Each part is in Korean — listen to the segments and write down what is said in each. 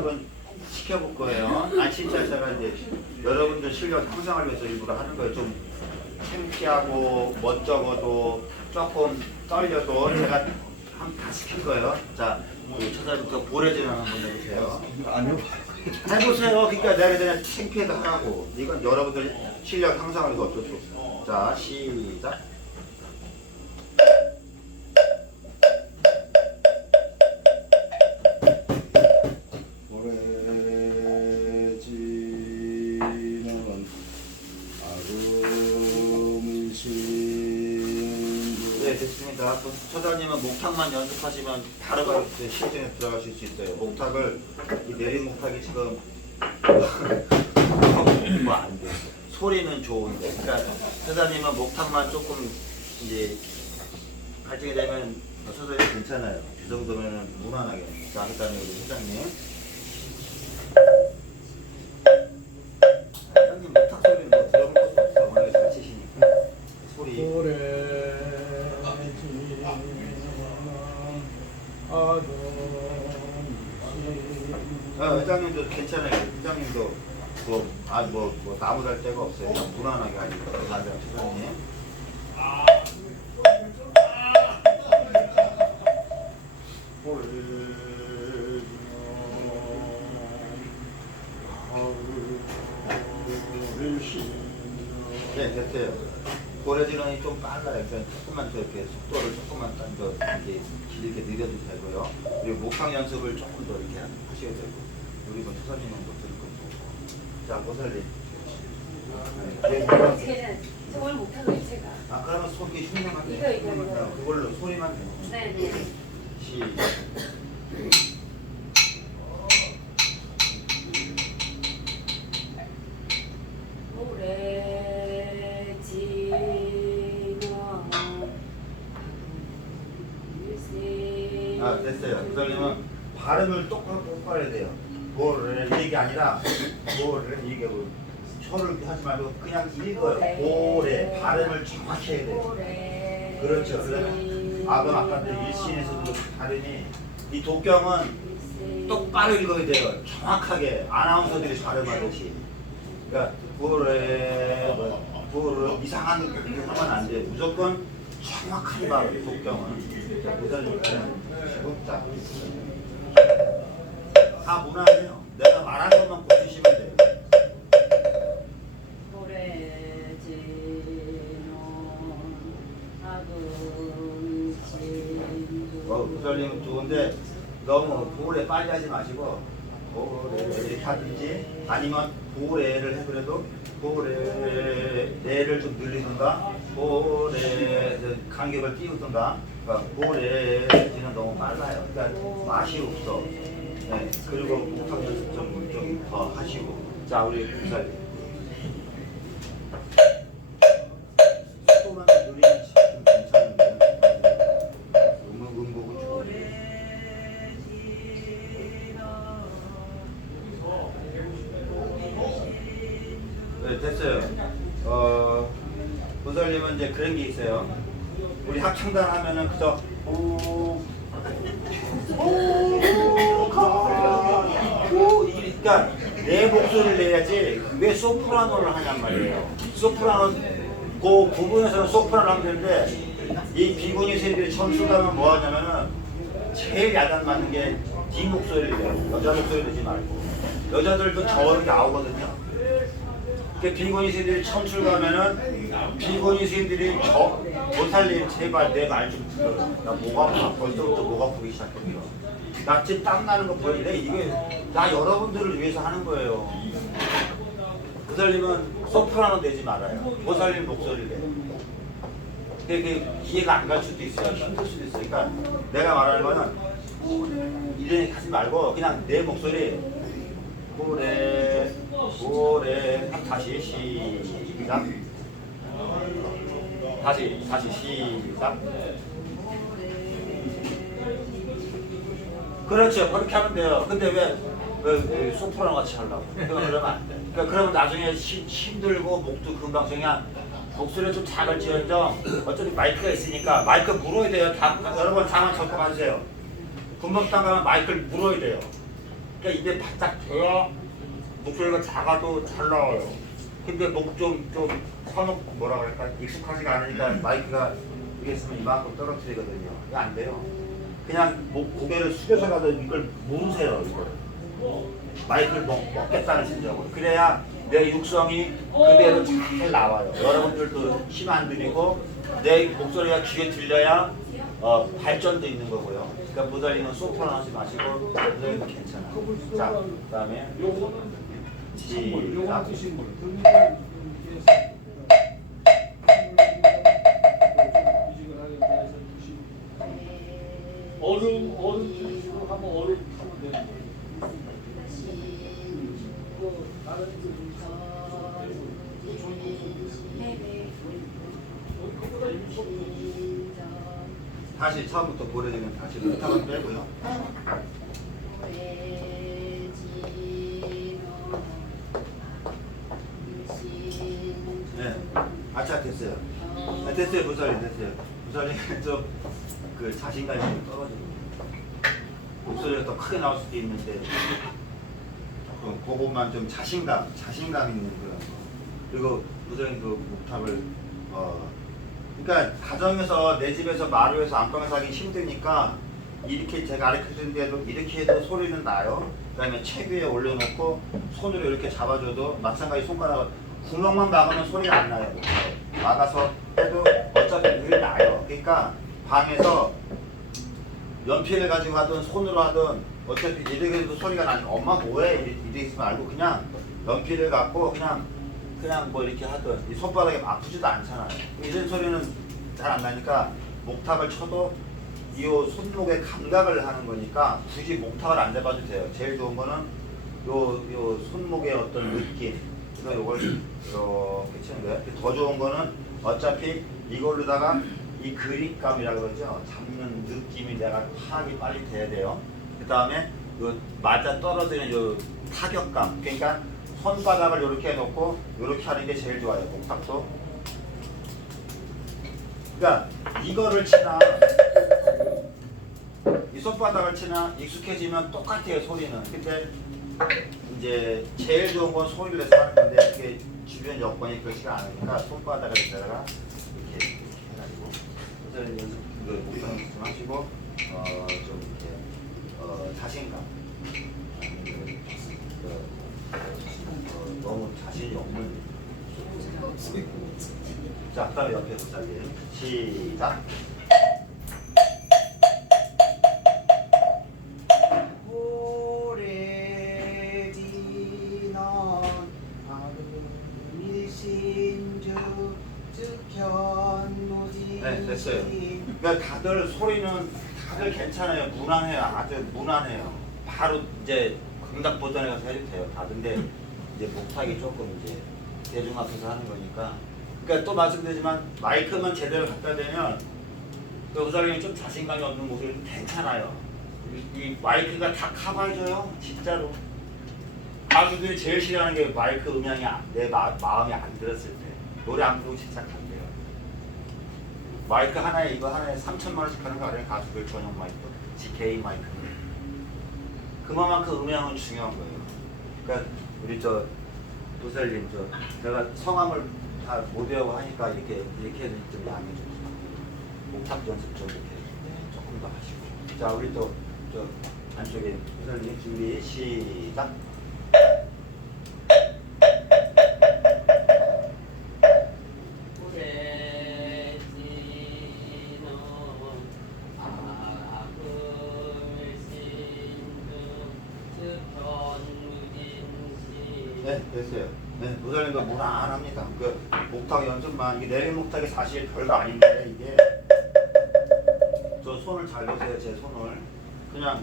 한번 시켜볼 거예요. 아 진짜 제가 이제 여러분들 실력 향상을 위해서 일부러 하는 거예요. 좀 창피하고 멋쩍어도 조금 떨려도 제가 한 다 시킬 거예요. 자, 우리 첫날부터 보레진 한번 해보세요. 아니요. 해보세요. 그러니까 내가 그냥 창피해도 하라고. 이건 여러분들 실력 향상을 위해서 어쩔 수 없어요. 자, 시작. 보레지는 아름신. 네, 됐습니다. 처자님은 목탁만 연습하시면 바로바로 실전에 들어가실 수 있어요. 목탁을 이 내린 목탁이 지금 뭐 안 돼. 소리는 좋은데. 그러니까 처자님은 목탁만 조금 이제 갈증이 되면 서서히 괜찮아요. 이 정도면은 무난하게. 자, 그다음에 우리 회장님. 회장님 목탁 소리는 뭐 들어본 것도 없어. 워낙에 잘 치시니까. 소리. 보레지는 아름신. 회장님도 괜찮아요. 회장님도 뭐 나무 달 데가 없어요. 그냥 무난하게 하니까. 맞아요, 회장님. 네, 됐어요. 고래지런이 좀 빨라요. 그러니까 조금만 더 이렇게 속도를 조금만 더 이렇게 길게 느려도 되고요. 그리고 목상 연습을 조금 더 이렇게 하셔야 되고. 우리 뭐 투사님은 못 들을 거고. 자, 모살님. 저걸 못하고 제가. 아, 그러면 손이 흉내만 이거. 그걸로 소리만 내요. 네네. 시작. 아, 됐어요. 부장님은 발음을 똑바로 해야 돼요. 뭐를 이게 아니라 뭐를 이게 혀를 하지 말고 그냥 읽어요. 고래 발음을 정확히 해야 돼요. 그렇죠. 그러면 그럼 아까 일신에서도 발음이 이 독경은 똑바로 읽어야 돼요. 정확하게 아나운서들이 발음하듯이. 그러니까 고래 이상한 거 하면 안 돼요. 무조건 정확한 발음 독경은. 자, 부장님 자, 다 무난해요. 내가 말한 것만 고치시면 돼요. 부장님은 좋은데 너무 고래 빨리 하지 마시고 고래 이렇게 하든지 아니면 고래를 해그래도 고래를 좀 늘리든가 고래 간격을 띄우든가. 그러니까 고래지는 너무 빨라요. 그러니까 맛이 없어. 네. 그리고 목탁 연습 좀 더 하시고. 자, 우리 부사님. 속도만 늘리면 좀 괜찮은데. 음곡은 좋은데. 네, 됐어요. 부사님은 이제 그런 게 있어요. 우리 합창단 하면은 그저 그러니까 내 목소리를 내야지 왜 소프라노를 하냔 말이에요. 소프라노 그 부분에서는 소프라노 하면 되는데 이 비구니 샌들이 천수가면 뭐 하냐면은 제일 야단 맞는 게 뒷 목소리를 내요. 여자 목소리 내지 말고. 여자들도 저렇게 나오거든요. 그 비구니 샌들이 천출 가면은 비구니 샌들이 모살님 제발 내 말 좀 들어. 나 목 아파. 벌써부터 목 아프기 시작했어. 나 지금 땀 나는 거 보이네. 이게 나 여러분들을 위해서 하는 거예요. 모살님은 소프라노 내지 말아요. 모살님 목소리를 내. 그게 이해가 안 갈 수도 있어요. 힘들 수도 있어요. 그러니까 내가 말하는 거는 이렇게 하지 말고 그냥 내 목소리 고래 다시 시작. 다시 시작. 그렇죠. 그렇게 하면 돼요. 근데 왜 소프라노 같이 하려고? 그러면 안 돼. 그러면 나중에 힘들고 목도 금방 그냥 목소리가 좀 작을지언정 어차피 마이크가 있으니까 마이크 물어야 돼요. 여러분 다만 점검하세요. 금방 가면 마이크를 물어야 돼요. 그러니까 입에 바짝 돼야 목소리가 작아도 잘 나와요. 근데 목 좀 서놓고 뭐라 그럴까 익숙하지가 않으니까 마이크가 이게 있으면 이만큼 떨어뜨리거든요. 이거 안 돼요. 그냥 고개를 숙여서라도 이걸 물으세요. 이걸 마이크를 먹겠다는 심정으로. 그래야 내 육성이 그대로 잘 나와요. 여러분들도 힘 안 들이고 내 목소리가 귀에 들려야 발전도 있는 거고요. 그러니까 무달리는 소프라노 하지 마시고 무달리는 괜찮아요. 자, 그다음에 시작. 얼음 주시고 한번 얼음 하면 돼요. 네네. 다시 처음부터 보내주면 다시 부탁을 빼고요. 네, 아차 됐어요. 네, 됐어요, 부살님 됐어요. 부살님 좀그 자신감이 좀 떨어지고 목소리가 더 크게 나올 수도 있는데 조금 그것만 좀 자신감 있는 그런 거. 그리고 부살님 그 목탑을 그러니까 가정에서 내 집에서 마루에서 안방에서 하기 힘드니까 이렇게 제가 가르쳐드린데도 이렇게 해도 소리는 나요. 그다음에 책 위에 올려놓고 손으로 이렇게 잡아줘도 마찬가지 손가락 구멍만 막으면 소리가 안 나요. 막아서 해도 어차피 늘 나요. 그러니까 방에서 연필을 가지고 하든 손으로 하든 어차피 이렇게 해도 소리가 나니까 엄마 뭐해? 이렇게 있으면 알고 그냥 연필을 갖고 그냥 뭐 이렇게 하든 이 손바닥에 아프지도 않잖아요. 이런 소리는 잘 안 나니까 목탁을 쳐도 이 손목의 감각을 하는 거니까 굳이 목탁을 안 잡아도 돼요. 제일 좋은 거는 요 손목의 어떤 느낌. 그래서 이걸 이렇게 치는 거예요. 더 좋은 거는 어차피 이걸로다가 이 그립감이라 그러죠. 잡는 느낌이 내가 파악이 빨리 돼야 돼요. 그 다음에 요 맞아 떨어지는 요 타격감. 그러니까 손바닥을 이렇게 해놓고 이렇게 하는 게 제일 좋아요. 목탁도. 그러니까 이거를 치나 이 손바닥을 치나 익숙해지면 똑같아요. 소리는. 근데 이제 제일 좋은 건 소리를 내서 하는 건데 그게 주변 여건이 그렇지가 않으니까 손바닥을 내다가 이렇게 해가지고 그래서 연습 목탁 좀 하시고 좀 이렇게 자신감. 너무 자신이 없는 자, 그다음에 옆에 보살님 시작. 오래지난 아름일신주 즉현무지. 네, 됐어요. 그러니까 다들 소리는 다들 괜찮아요. 무난해요. 아주 무난해요. 바로 이제 극락 버전에 가서 해도 돼요. 다. 근데 이제 목탁이 조금 이제 대중 앞에서 하는 거니까. 그러니까 또 말씀드리지만 마이크만 제대로 갖다 대면 그 사람이 좀 자신감이 없는 모습이 괜찮아요. 이 마이크가 다 커버해줘요. 진짜로. 가수들이 제일 싫어하는 게 마이크 음향이 내 마음에 안 들었을 때. 노래 안 부르고 시작한대요. 마이크 하나에 이거 하나에 3,000만 원씩 하는 거 알아요? 가수들 전용 마이크. 개인 마이크는. 그만큼 음향은 중요한 거예요. 그러니까 우리 도살님 제가 성함을 다 못 외우고 하니까 이렇게 좀 양해 좀 목탁 연습 좀 이렇게 조금 더 하시고. 자, 우리 또 안쪽에 도살님 준비 시작. 네, 됐어요. 네, 도살님도 무난합니다. 그 목탁 연습만, 이게 내리 목탁이 사실 별거 아닌데, 이게 저 손을 잘 보세요. 제 손을 그냥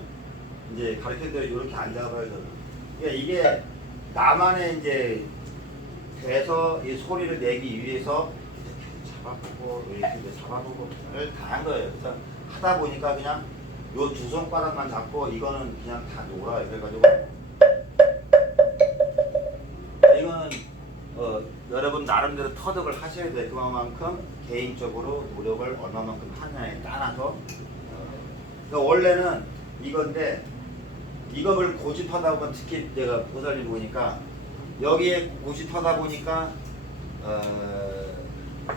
이제 가르친 대로 이렇게 앉아봐요. 저는. 그러니까 이게 나만의 이제 돼서 이 소리를 내기 위해서 이렇게 잡아보고 이렇게 잡아보고를 다 한 거예요. 그래서 하다 보니까 그냥 요 두 손가락만 잡고 이거는 그냥 다 놀아요. 그래가지고 이거는 여러분 나름대로 터득을 하셔야 돼요. 그만큼 개인적으로 노력을 얼마만큼 하느냐에 따라서 그러니까 원래는 이건데 이거를 고집하다 보면 특히 내가 보살님 보니까 여기에 고집하다 보니까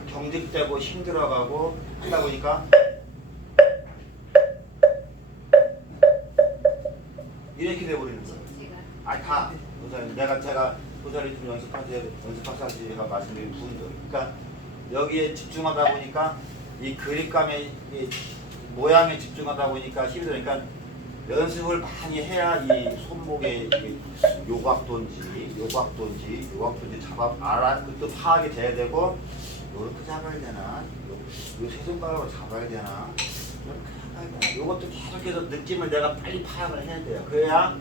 경직되고 힘들어가고 하다 보니까 이렇게 돼버리는 거예요. 아니 다 보살님 제가 보살님 좀 연습하셔서 제가 말씀드린 부분들. 그러니까 여기에 집중하다 보니까 이 그립감의 이 모양에 집중하다 보니까 힘이 들으니까 연습을 많이 해야 이 손목에 요각도인지 잡아 그것도 파악이 돼야 되고 요렇게 잡아야 되나 요 세 손가락으로 잡아야 되나 이렇게 잡아야 되나 요것도 계속해서 느낌을 내가 빨리 파악을 해야 돼요. 그래야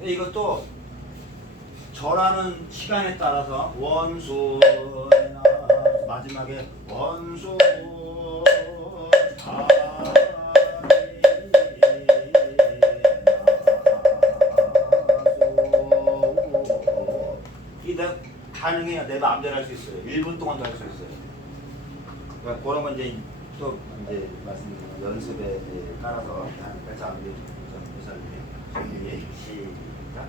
이것도 절하는 시간에 따라서 원수 마지막에 원수 이게 가능해요. 내 마음대로 할 수 있어요. 1분 동안도 할 수 있어요. 그러니까 그런 건 이제 또 이제 말씀드린 연습에 따라서 자 우리 보살님 시작.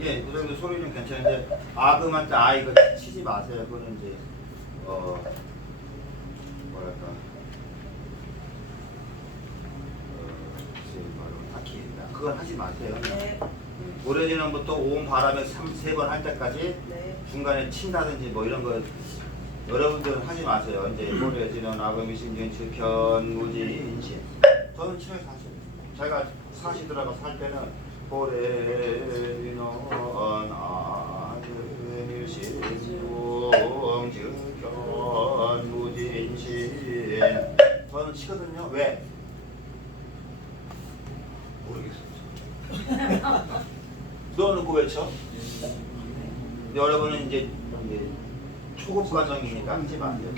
예, 그 정도 소리는 괜찮은데 아금할 때 이거 치지 마세요. 그거는 이제 뭐랄까 딱히 그건 하지 마세요. 네. 오래전부터 온 바람에 3번 할 때까지 네. 중간에 친다든지 뭐 이런 거 여러분들은 하지 마세요. 이제 오래지는 아금이 심진치 견무진신 저는 치매 사실 제가 사시 들어가서 할 때는 오래지는 아금이 심진치 견무진신 저는 치거든요. 왜? 모르겠어요. 너는 그거 왜 쳐? 여러분은 이제 초급 과정이니까 하지 마세요.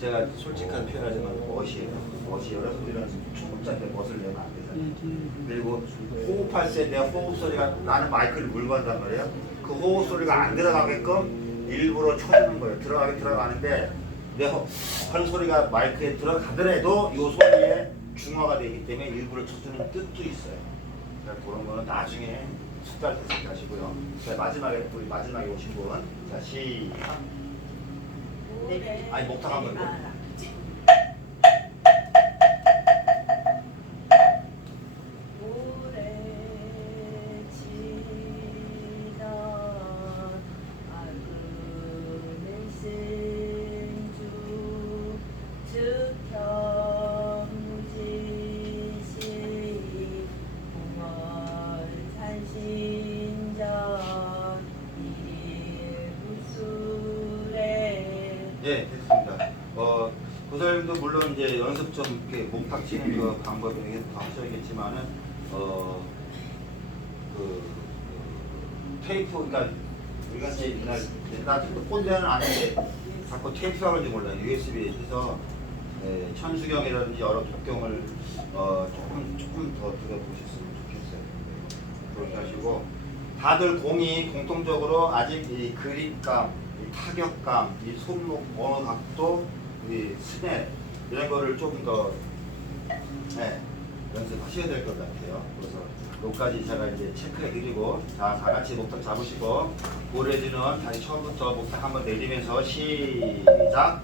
제가 솔직한 표현하지만 멋이에요. 여러분들은 초급자인데 멋을 내면 안 되잖아요. 그리고 호흡할 때 내 호흡 소리가 나는 마이크를 물고 한단 말이에요. 그 호흡 소리가 안 들어가게끔 일부러 쳐주는 거예요. 들어가는데 내 헐 소리가 마이크에 들어가더라도 이 소리에 중화가 되기 때문에 일부러 쳐주는 뜻도 있어요. 그러니까 그런 거는 나중에 숙달 때 생각하시고요. 자, 우리 마지막에 오신 분. 자, 시작. 아니, 목탁 한번 해볼게요. 예, 됐습니다. 보살님도 물론 이제 연습 좀 이렇게 목탁 치는 그 방법에 하셔야겠지만은 테이프 그러니까 우리가 이제 옛날 나도 꼰대는 아닌데 자꾸 테이프라고 하는지 몰라요. USB에서 천수경이라든지 여러 독경을 조금 더 들어보셨으면 좋겠어요. 그렇게 하시고 다들 공이 공통적으로 아직 이 그립감, 이 타격감, 이 손목 어느 각도, 이 스냅 이런 거를 조금 더 연습하셔야 될 것 같아요. 그래서 여기까지 제가 이제 체크해드리고 자, 다 같이 목탁 잡으시고 오래지는 다시 처음부터 목탁 한번 내리면서 시작.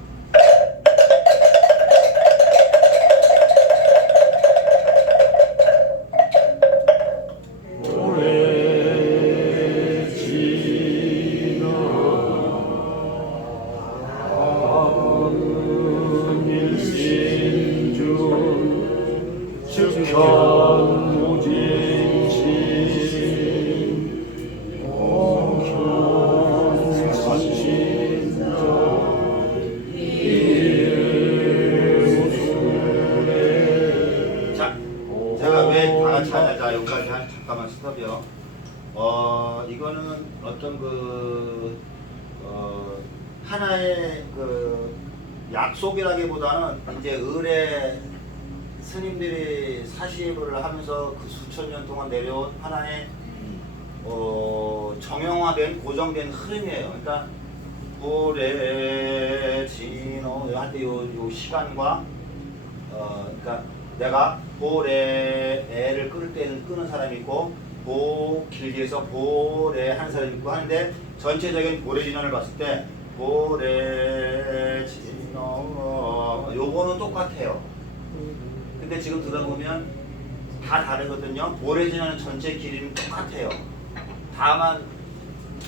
잠깐만 스톱이요. 이거는 어떤 하나의 약속이라기보다는 이제 스님들이 사시를 하면서 그 수천 년 동안 내려온 하나의 정형화된 고정된 흐름이에요. 그러니까 보레 진호 할때 요 시간과 그러니까 내가 보레를 끌 때는 끄는 사람이 있고 보 길게 해서 보레 하는 사람이 있고 하는데 전체적인 보레 진호를 봤을 때 보레 진호 요거는 똑같아요. 근데 지금 들어보면 다 다르거든요. 보레 진호는 전체 길이는 똑같아요. 다만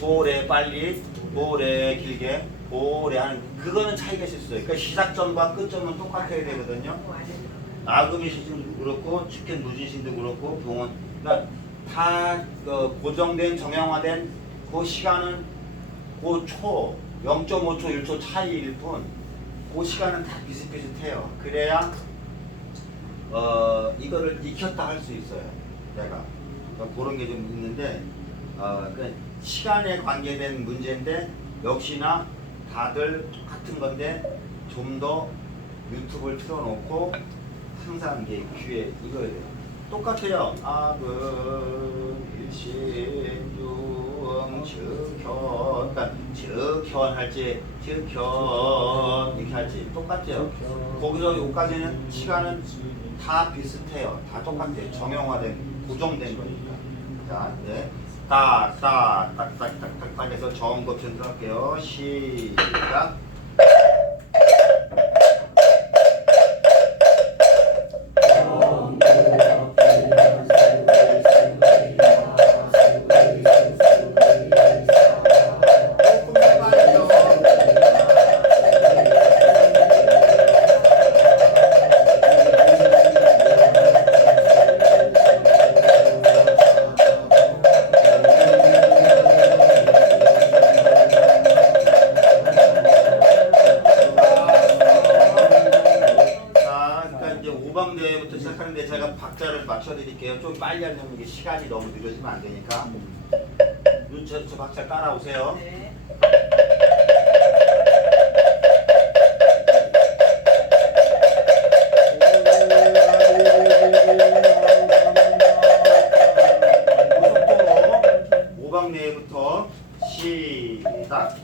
보레 빨리 보레 길게 보레 하는 그거는 차이가 있을 수 있어요. 그러니까 시작점과 끝점은 똑같아야 되거든요. 아금이 신도 그렇고 축현 무진신도 그렇고 봉원 그러니까 다 고정된 정형화된 그 시간은 그 초 0.5초 1초 차이일 뿐 그 시간은 다 비슷비슷해요. 그래야 이거를 익혔다 할 수 있어요. 내가 그런 게 좀 있는데 그 시간에 관계된 문제인데 역시나 다들 똑같은 건데 좀 더 유튜브를 틀어놓고 항상 이게 귀에 이거야 돼요. 똑같아요. 일신중 즉현 그러니까 즉현 할지 즉현 이렇게 할지 똑같아요. 거기서 여기까지는 시간은 다 비슷해요. 다 똑같아요. 정형화된 고정된 거니까. 자 이제 딱딱딱딱딱딱 해서 저음 버튼 들어갈게요. 시작. 오방대부터 시작하는데 제가 박자를 맞춰드릴게요. 좀 빨리 하려면 이게 시간이 너무 늦어지면 안 되니까. 저 박자 따라오세요. 네. 고속도로 오방내부터 시작.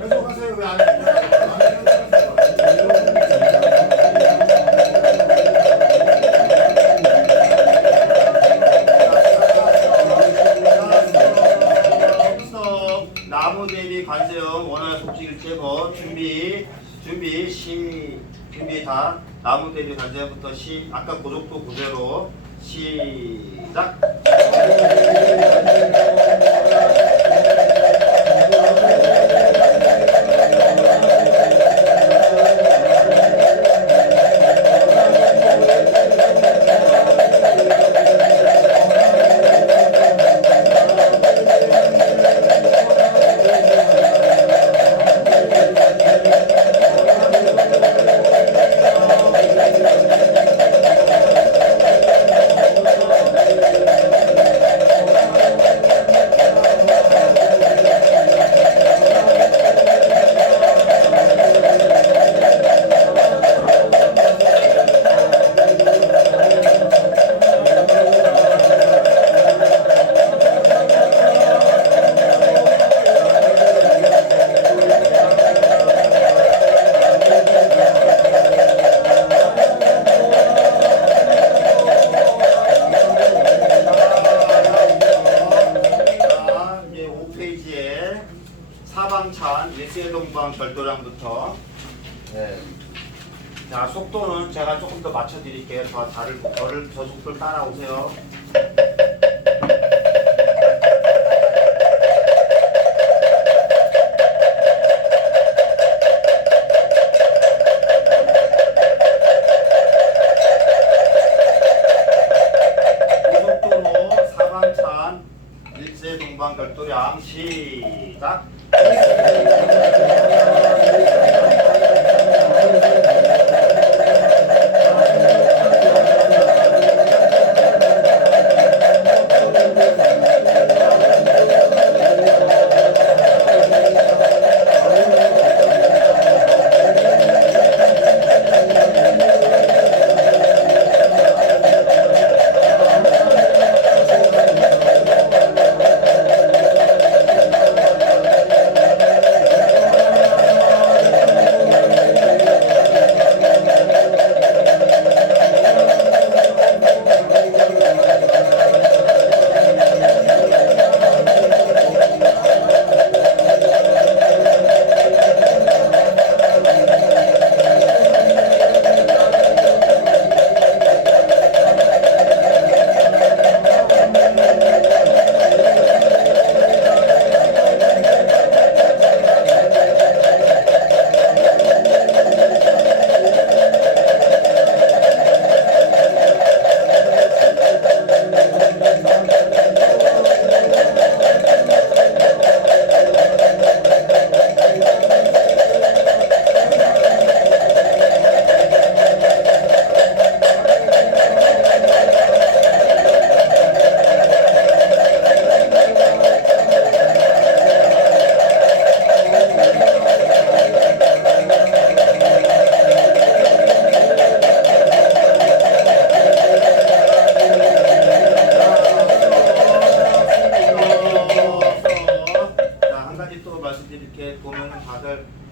계속하세요. 왜안 해요? 나무 대비 관세음 원활 속직일 제거 준비 준비 다 나무 대비 관세음부터 아까 고속도 그대로 시작. 사방찬 일세동방 별도량부터 자, 속도는 제가 조금 더 맞춰드릴게요. 저 속도를 따라오세요. 고속도로 사방찬 일제 동방결도량 시작.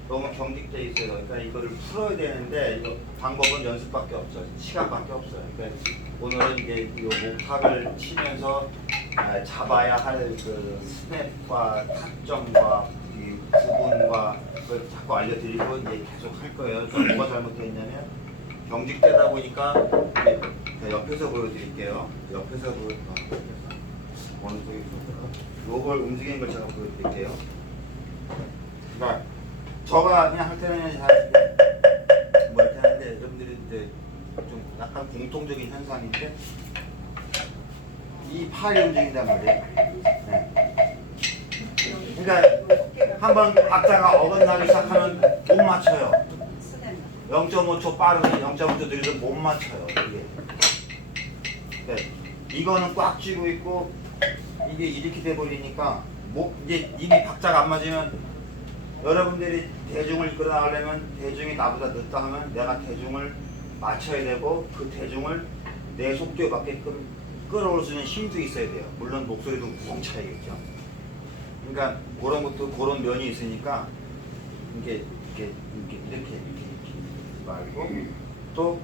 너무 경직돼 있어요. 그러니까 이거를 풀어야 되는데 이거 방법은 연습밖에 없어요. 시간밖에 없어요. 그러니까 오늘은 이제 이 목탁을 치면서 잡아야 할 그 스냅과 타점과 이 구분과 그걸 자꾸 알려드리고 이제 계속 할 거예요. 좀 뭐가 잘못됐냐면 경직되다 보니까 옆에서 보여드릴게요. 옆에서 어느 쪽이 요걸 움직이는 걸 제가 보여드릴게요. 그러니까 저가 그냥 할 때는 뭐 이렇게 하는데 여러분들이 이제 좀 약간 공통적인 현상인데 이 팔이 움직인단 말이에요. 네. 그러니까 한번 박자가 어긋나기 시작하면 못 맞춰요. 0.5초 빠르게 0.5초 느려서 못 맞춰요. 이게. 네. 이거는 꽉 쥐고 있고 이게 이렇게 돼 버리니까 이게 이미 박자가 안 맞으면 여러분들이 대중을 이끌어 나가려면 대중이 나보다 늦다 하면 내가 대중을 맞춰야 되고 그 대중을 내 속도에 맞게끔 끌어올 수 있는 힘도 있어야 돼요. 물론 목소리도 무슨 차이겠죠. 그러니까 그런 것도 그런 면이 있으니까 이렇게 말고 또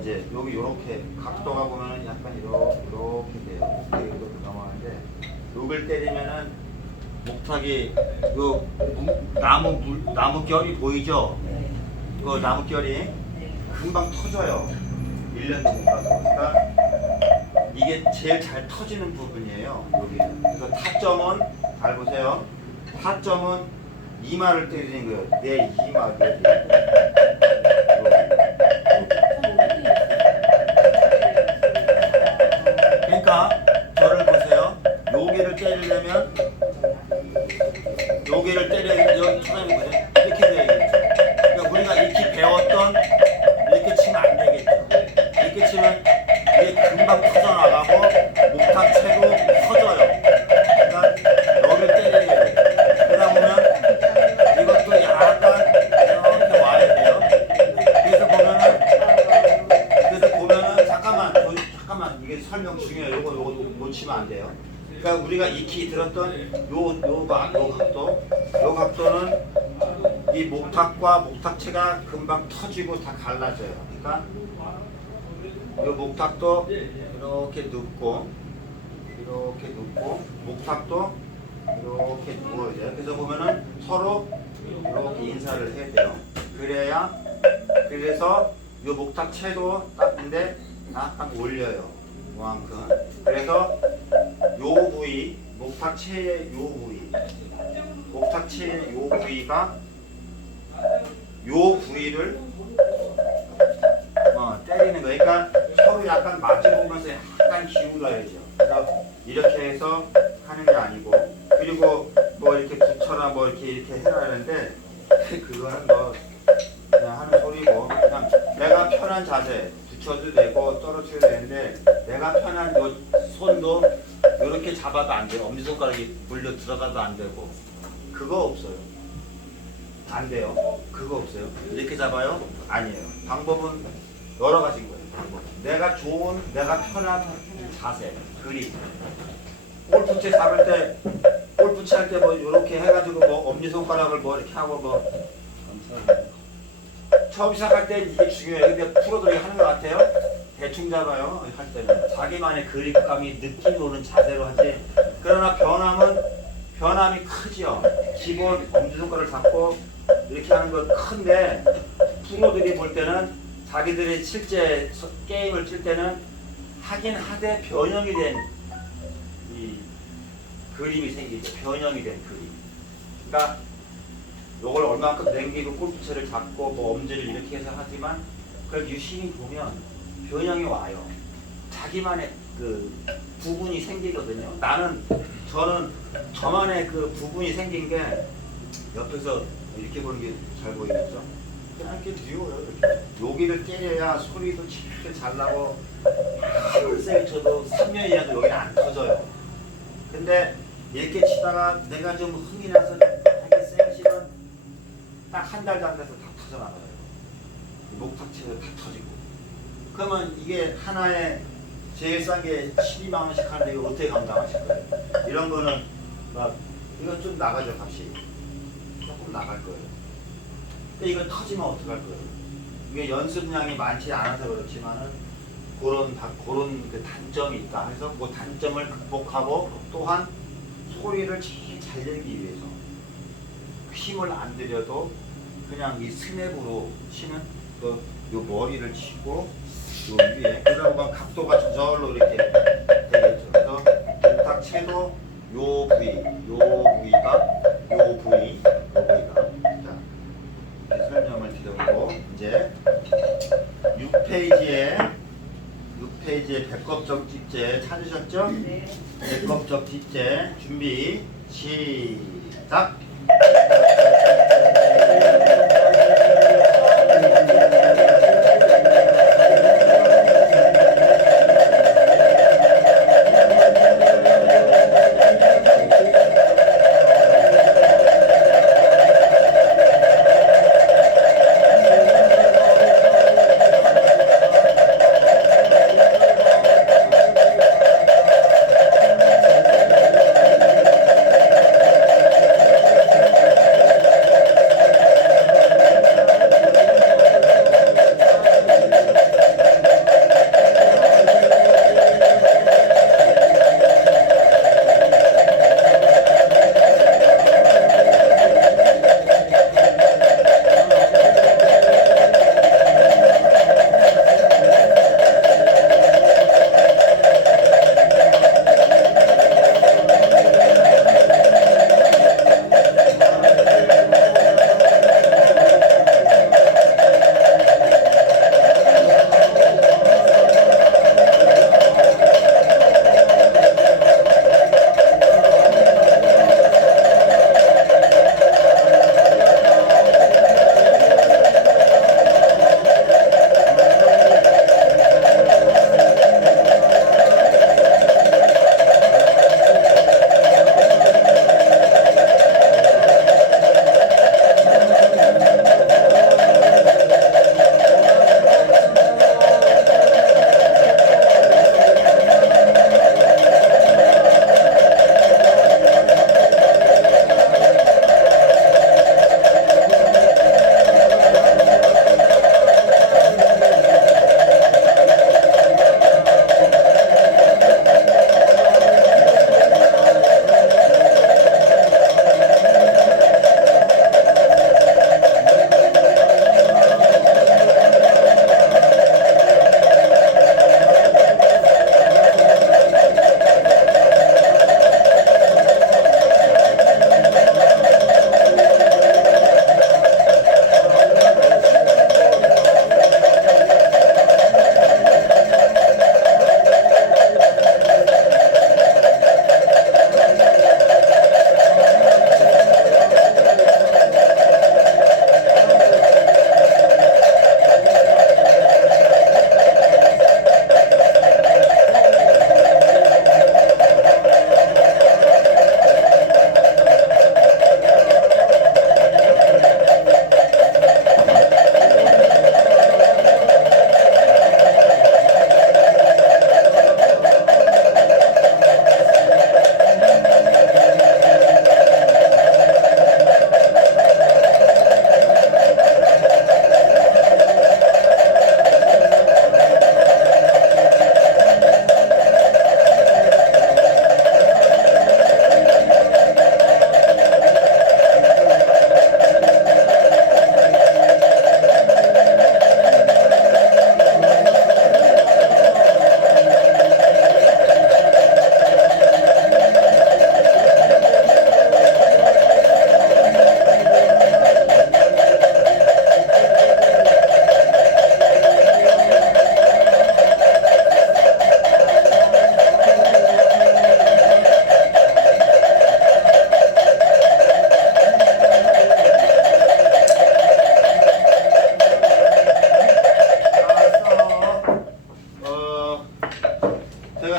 이제 여기 이렇게 각도가 보면은 약간 이렇게 돼요. 이렇게 넘어가는데 여기를 때리면은 목탁이 요 나무 결이 보이죠? 그 나무 결이 금방 터져요. 1년 전과 그러니까 이게 제일 잘 터지는 부분이에요. 여기. 그래서 타점은 잘 보세요. 타점은 이마를 때리는 거예요. 내 이마를. 그러니까 저를 보세요. 여기를 때리려면 여기를 때려야 여기 터지는 거죠. 이렇게 돼야겠죠. 그러니까 우리가 익히 배웠던 이렇게 치면 안 되겠죠. 이렇게 치면 이게 금방 터져나가고 목탁 채로 터져요. 그러니까 여기를 때리는 거예요. 그러다 보면 이것도 약간 이렇게 와야 돼요. 그래서 보면은 잠깐만 이게 설명 중요해요. 요거 놓치면 안 돼요. 그러니까 우리가 익히 들었던 요 각도는 이 목탁과 목탁체가 금방 터지고 다 갈라져요. 그러니까 요 목탁도 이렇게 눕고 목탁도 이렇게 누워야 돼요. 그래서 보면은 서로 이렇게 인사를 해야 돼요. 그래서 요 목탁채도 딱인데 약간 올려요. 그만큼. 그래서 요 부위, 목탁채의 요 부위, 목탁채의 요 부위가 요 부위를 때리는 거예요. 그러니까 서로 약간 마주보면서 약간 기울여야죠. 그래서 이렇게 해서 하는 게 아니고, 그리고 뭐 이렇게 붙여라 뭐 이렇게 해라 하는데 그거는 뭐 그냥 하는 소리고, 그냥 내가 편한 자세 붙여도 되고 떨어뜨려도 되는데, 내가 편한 요 손도 이렇게 잡아도 안 돼요. 엄지손가락이 물려 들어가도 안 되고, 그거 없어요. 안 돼요. 그거 없어요. 이렇게 잡아요? 아니에요. 방법은 여러 가지인 거예요. 방법. 내가 좋은, 내가 편한 자세, 그립. 골프채 잡을 때, 골프채 할 때 뭐 이렇게 해가지고 뭐 엄지손가락을 뭐 이렇게 하고 뭐 감사합니다. 처음 시작할 때 이게 중요해요. 근데 프로들이 하는 것 같아요. 대충 잡아요. 할 때는 자기만의 그립감이 느낌이 오는 자세로 하지. 그러나 변함이 크죠. 기본 엄지손가락을 잡고 이렇게 하는 건 큰데, 프로들이 볼 때는 자기들이 실제 게임을 칠 때는 하긴 하되 변형이 된 이 그림이 생기죠. 변형이 된 그림. 그러니까 요걸 얼마큼 남기고 골프채를 잡고 뭐 엄지를 이렇게 해서 하지만, 그걸 유심히 보면 변형이 와요. 자기만의 그 부분이 생기거든요. 저는 저만의 그 부분이 생긴 게, 옆에서 이렇게 보는 게 잘 보이겠죠? 그냥 이렇게 뉘어요. 이렇게. 여기를 때려야 소리도 칠게 잘 나고, 세게 쳐도 3년이라도 여기는 안 터져요. 근데 이렇게 치다가 내가 좀 흥이 나서 하게 세게 치면 딱 한 달도 안 돼서 다 터져나가요. 목탁치도 다 터지고. 그러면 이게 하나에 제일 싼 게 12만 원씩 하는데 이거 어떻게 감당하실 거예요? 이런 거는 막 이건 좀 나가죠, 값이. 조금 나갈 거예요. 근데 이거 터지면 어떡할 거예요? 이게 연습량이 많지 않아서 그렇지만은 그런 그 단점이 있다 해서 그 단점을 극복하고, 또한 소리를 제일 잘 내기 위해서 힘을 안 들여도 그냥 이 스냅으로 치는 요 머리를 치고 요 위에, 그러다 보면 각도가 저절로 이렇게 되겠죠. 그래서 목탁채도 요 부위가 자, 설명을 드렸고, 이제 6페이지에 백겁적 뒷재 찾으셨죠? 네. 백겁적 뒷재 준비 시작.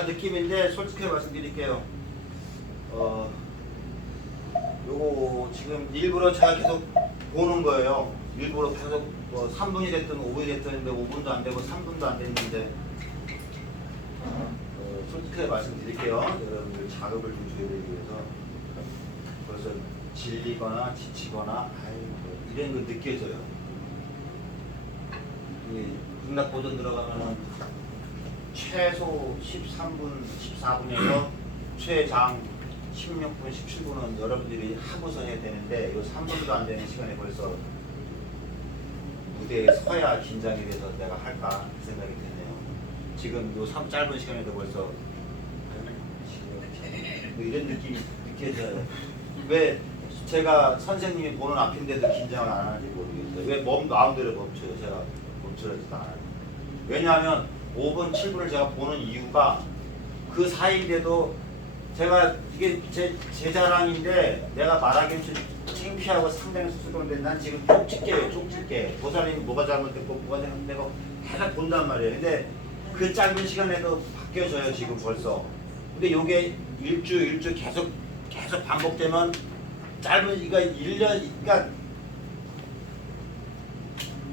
제가 느낌인데 솔직히 말씀드릴게요. 요거 지금 일부러 제가 계속 보는 거예요. 일부러 계속 뭐 3분이 됐든 5분이 됐든 5분도 안 되고 3분도 안 됐는데 솔직하게 말씀드릴게요. 여러분들 자극을 좀 줘야 되기 위해서 벌써 질리거나 지치거나 이런 거 느껴져요. 극락보전 들어가면은 최소 13분, 14분에서 최장 16분, 17분은 여러분들이 하고서 해야 되는데 이 3분도 안 되는 시간에 벌써 무대에 서야 긴장이 돼서 내가 할까 생각이 드네요. 지금 요 짧은 시간에도 벌써 뭐 이런 느낌이 느껴져요. 왜 제가 선생님이 보는 앞인데도 긴장을 안 하는지 모르겠어요. 왜 마음대로 멈춰요? 제가 멈추지도 않아요. 왜냐하면 5분, 7분을 제가 보는 이유가 그 사이인데도 제가 이게 제 자랑인데 내가 말하기는 좀 창피하고 상당히 쑥스러운데 난 지금 쪽집게예요. 쪽집게. 보살님이 뭐가 잘못됐고 뭐가 잘못되고 다 본단 말이에요. 근데 그 짧은 시간에도 바뀌어져요. 지금 벌써. 근데 요게 일주 계속 반복되면 짧은 이거 1년 그러니까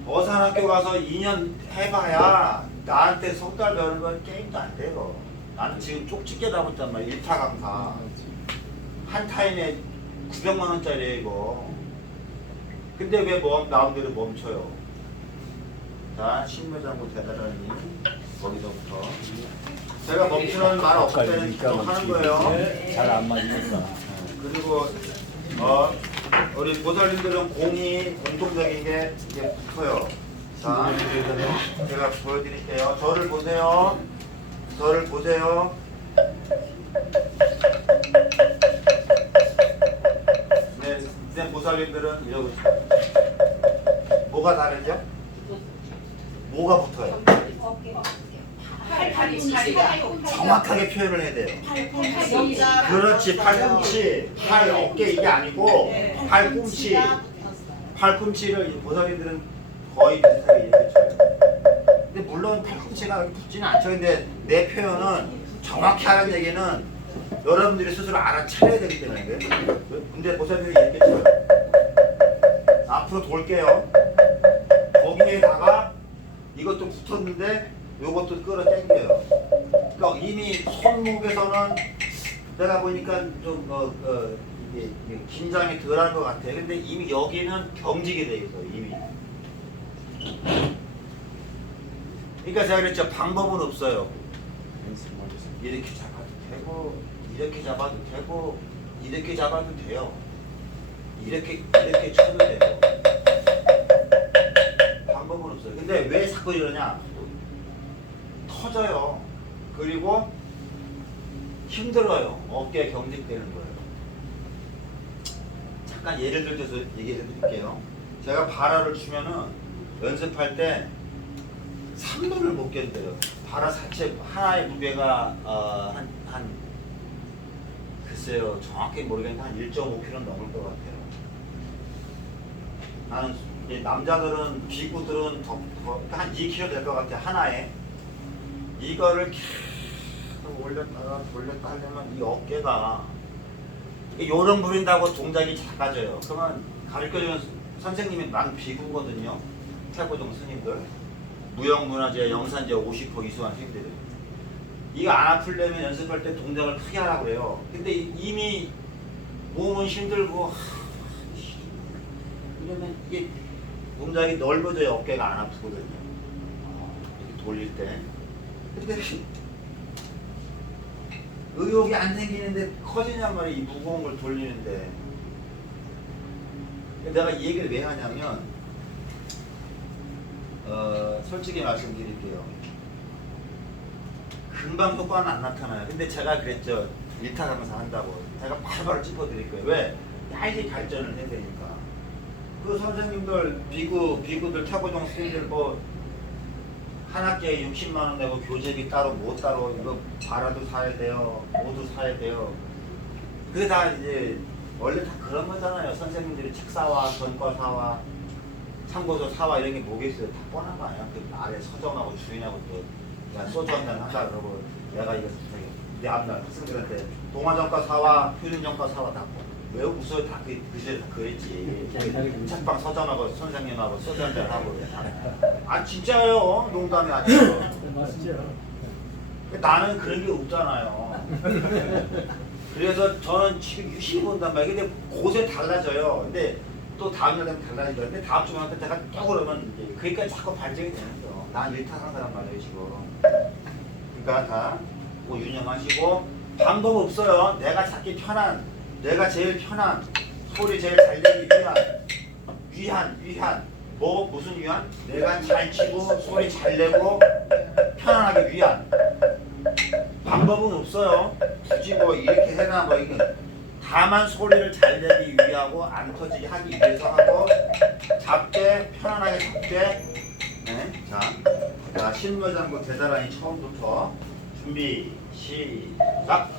어산학교 가서 2년 해봐야 나한테 석 달 배우는 건 게임도 안 돼요. 나는 지금 쪽집게 다고 있단 말이야. 1타 강사 한 타임에 900만 원짜리예요 이거. 근데 왜 마음대로 멈춰요? 자, 신묘장구 대단하니 거기서부터 제가 멈추라는 말 없을 때는 계속 하는 거예요. 잘 안 맞으니까. 그리고 우리 보살님들은 공이 공통적인 게 이게 붙어요. 자, 제가 보여드릴게요. 저를 보세요. 저를 보세요. 네, 보살님들은 이러고 있어요. 뭐가 다르죠? 뭐가 붙어요? 정확하게 표현을 해야 돼요. 그렇지, 팔꿈치, 팔 어깨 이게 아니고 팔꿈치. 팔꿈치를 보살님들은 거의 비슷하게 이렇게 쳐요. 근데 물론 팔꿈치가 붙지는 않죠. 근데 내 표현은 정확히 하는 얘기는 여러분들이 스스로 알아차려야 되기 때문에. 근데 보살님이 이렇게 쳐요. 앞으로 돌게요. 거기에다가 이것도 붙었는데 요것도 끌어당겨요. 그러니까 이미 손목에서는 내가 보니까 좀 이게 긴장이 덜한 것 같아. 근데 이미 여기는 경직이 돼 있어 이미. 그러니까 제가 그랬죠. 방법은 없어요. 이렇게 잡아도 되고, 이렇게 잡아도 되고, 이렇게 잡아도 돼요. 이렇게 쳐도 돼요. 방법은 없어요. 근데 왜 자꾸 이러냐? 터져요. 그리고 힘들어요. 어깨 경직되는 거예요. 잠깐 예를 들어서 얘기해 드릴게요. 제가 바라를 추면은 연습할 때 3분을 못 견뎌요. 바라 자체 하나의 무게가 글쎄요 정확히 모르겠는데 한 1.5kg 넘을 것 같아요. 나는 이제 남자들은 비구들은 한 2kg 될 것 같아요. 하나에 이거를 계속 올렸다가 돌렸다 하려면 이 어깨가 요령 부린다고 동작이 작아져요. 그러면 가르쳐주는 선생님이 난 비구거든요. 태고종 스님들 무형문화재 영산재 50% 이수한 스님들 이거 안 아플려면 연습할 때 동작을 크게 하라고 그래요. 근데 이미 몸은 힘들고 이러면 이게 동작이 넓어져야 어깨가 안 아프거든요. 이렇게 돌릴 때. 근데 의욕이 안 생기는데 커지냔 말이에요. 이 무거운 걸 돌리는데. 내가 이 얘기를 왜 하냐면 솔직히 말씀드릴게요. 금방 효과는 안 나타나요. 근데 제가 그랬죠. 일타 강사 한다고. 제가 바로바로 짚어드릴 거예요. 왜? 빨리 발전을 해야 되니까. 그 선생님들, 비구들, 태고종 스님들 한 학기에 60만 원 내고 교재비 따로 뭐 따로 이거 바라도 사야 돼요. 뭐도 사야 돼요. 그게 다 이제 원래 다 그런 거잖아요. 선생님들이 책 사와, 전과 사와, 참고서 사와 이런 게 뭐겠어요. 다 뻔한 거 아니야. 그 아래 서점하고 주인하고 또 그냥 소주 한잔 한다 그러고 내가 이거 내 앞날 학생들한테 동화전과 사와 표준전과 사와 다 왜 웃어요? 다 그 시절에 다 그랬지. 책방 서점하고 선생님하고 소주 한잔 하고 아 진짜요? 농담이 아니에요. 맞죠. 나는 그런 게 없잖아요. 그래서 저는 지금 유심히 본단 말이에요. 근데 곳에 달라져요. 근데 또 다음 날 되면 달라지죠. 근데 다음 주만 제가 또 그러면 이제 그러니까 자꾸 반증이 되는 거예요. 난 일타산 사람 말이에요 지금. 그러니까 다뭐 유념하시고 방법 없어요. 내가 찾기 편한, 내가 제일 편한 소리 제일 잘 내기 위한 뭐 무슨 위한? 내가 잘 치고 소리 잘 내고 편안하게 위한 방법은 없어요. 굳이 뭐 이렇게 해라 뭐 이게 다만 소리를 잘 내기 위하고 안 터지게 하기 위해서 하고 잡되 편안하게 잡되 네. 자 신무장구 대다라니 처음부터 준비 시작.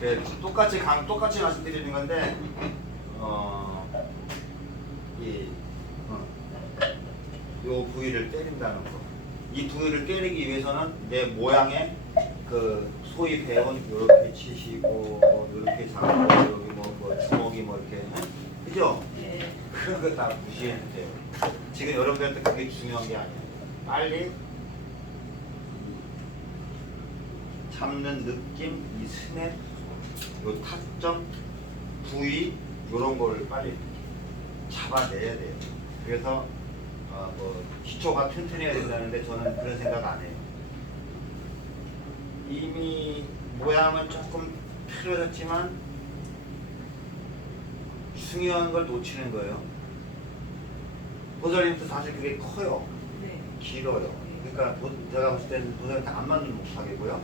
네, 똑같이 말씀드리는 건데 요 부위를 때린다는 거. 이 부위를 때리기 위해서는 내 모양의 그 소위 배운 이렇게 치시고 이렇게 잡고 여기 뭐 주먹이 뭐 이렇게 그죠? 네. 그런 거 다 무시해도 돼요. 지금 여러분들한테 그게 중요한 게 아니에요. 빨리 잡는 느낌, 이 스냅, 요 타점, 부위 이런 걸 빨리 잡아내야 돼요. 그래서 뭐 기초가 튼튼해야 된다는데 저는 그런 생각 안 해요. 이미 모양은 조금 틀어졌지만 중요한 걸 놓치는 거예요. 보살님도 사실 그게 커요. 네. 길어요. 그러니까 제가 봤을 때는 보살님한테 안 맞는 목탁이고요.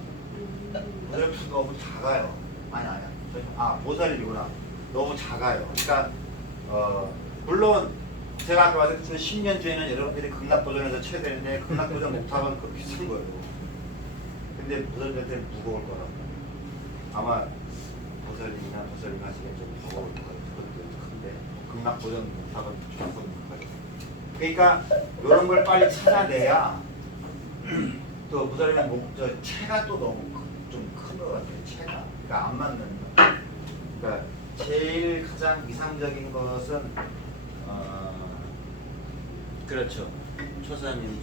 보살님도 너무 작아요. 아니야. 보살님이구나. 너무 작아요. 그러니까 물론 제가 아까 말했듯이 10년 전에는 여러분들이 극락도전에서 쳐야 되는데 극락도전 목탁은 그렇게 쓴 거예요. 근데 보살님한테는 무거울 거라고. 아마 보살님이나 보살님 하시기엔 좀 무거울 것 같거든요. 근데 극락도전 목탁은 조금 커요. 그러니까 이런 걸 빨리 찾아내야 또 보살님의 체가 또 너무 좀 큰 것 같아요. 체가. 그러니까 안 맞는. 그러니까 제일 가장 이상적인 것은 그렇죠. 초사님.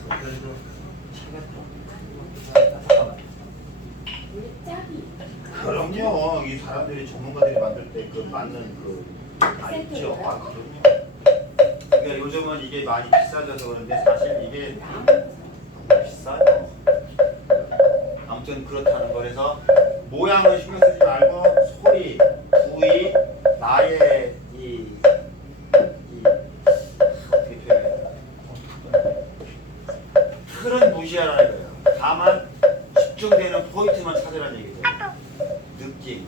그래도 체가 좀 잠깐만. 짝이. 그럼요. 이 사람들이 전문가들이 만들 때 그 맞는 그 있죠. 그럼요. 그러니까 요즘은 이게 많이 비싸져서 그런데 사실 이게 너무 비싸요. 아무튼 그렇다는 거라서 모양을 신경 쓰지 말고 소리, 부위, 나의 어떻게 표현해야 틀은 무시하라는 거예요. 다만 집중되는 포인트만 찾으라는 얘기죠. 느낌.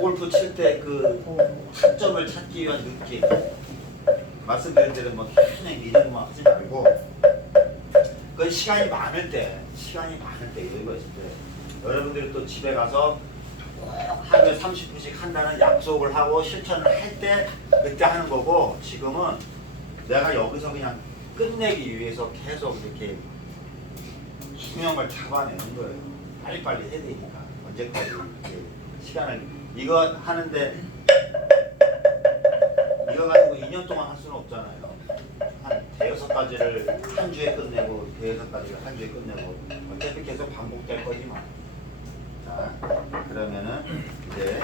골프 칠 때 그 타점을 찾기 위한 느낌. 말씀드린 대로 뭐 그냥 이런만 하지 말고 그 시간이 많을 때 여유가 있을 때 여러분들이 또 집에 가서 하루에 30분씩 한다는 약속을 하고 실천을 할 때 그때 하는 거고 지금은 내가 여기서 그냥 끝내기 위해서 계속 이렇게 수명을 잡아내는 거예요. 빨리빨리 해야 되니까 언제까지 이렇게 시간을 이거 하는데 이거 가지고 2년 동안 할 수는 없잖아요. 한 대여섯 가지를 한 주에 끝내고 대여섯 가지를 한 주에 끝내고 어차피 계속 반복될 거지만 자 그러면은 이제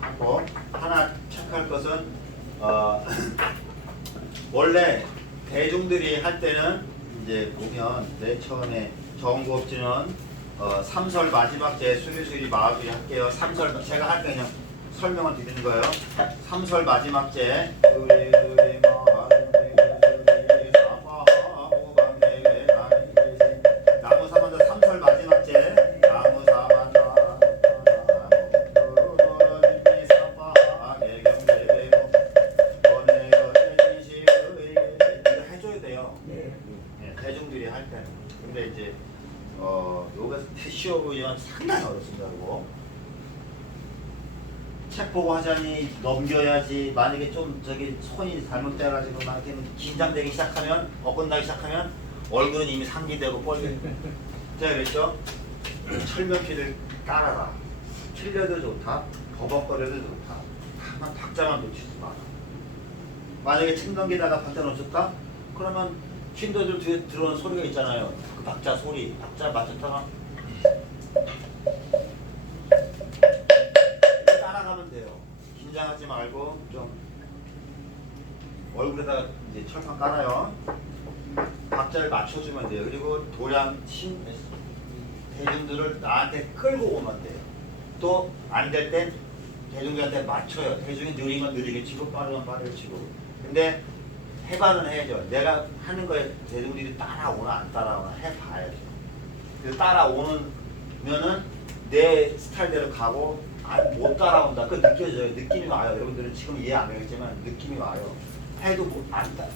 하고 하나 체크할 것은 원래 대중들이 할 때는 이제 보면 맨 처음에 정구업지는 삼설 마지막제 수리수리 마하수리 할게요. 삼설 제가 할 때 그냥 설명을 드리는 거예요. 삼설 마지막제 수리수리 마하수리 수리 사마하고 강대회 나무 사만자 삼설 마지막제 나무 사만자 나무 사마 개경대회고 원해여 대지시의 이거 해줘야 돼요. 네, 대중들이 할 때는. 근데 이제 요가 쉬워 보이지만 상당히 어렵습니다. 이거 책 보고 하자니 넘겨야지. 만약에 좀 저기 손이 잘못돼가지고 막 이렇게 긴장되기 시작하면 어긋나기 시작하면 얼굴은 이미 상기되고 뻘게. 제가 그랬죠. 철면피를 깔아라. 틀려도 좋다. 버벅거려도 좋다. 다만 박자만 놓치지 마. 만약에 책 넘기다가 박자 놓쳤다? 그러면 킨더들 뒤에 들어오는 소리가 있잖아요. 그 박자 소리, 박자 맞췄다가 따라가면 돼요. 긴장하지 말고 좀 얼굴에다가 이제 철판 깔아요. 박자를 맞춰주면 돼요. 그리고 대중들을 나한테 끌고 오면 돼요. 또 안 될 땐 대중들한테 맞춰요. 대중이 느리면 느리게 치고 빠르면 빠르게 치고. 근데 해봐는 해야죠. 내가 하는 거에 대중들이 따라오나 안 따라오나 해봐야죠. 그래서 따라오면은 내 스타일대로 가고 못 따라온다. 그거 느껴져요. 느낌이 와요. 여러분들은 지금 이해 안 하겠지만 느낌이 와요. 해도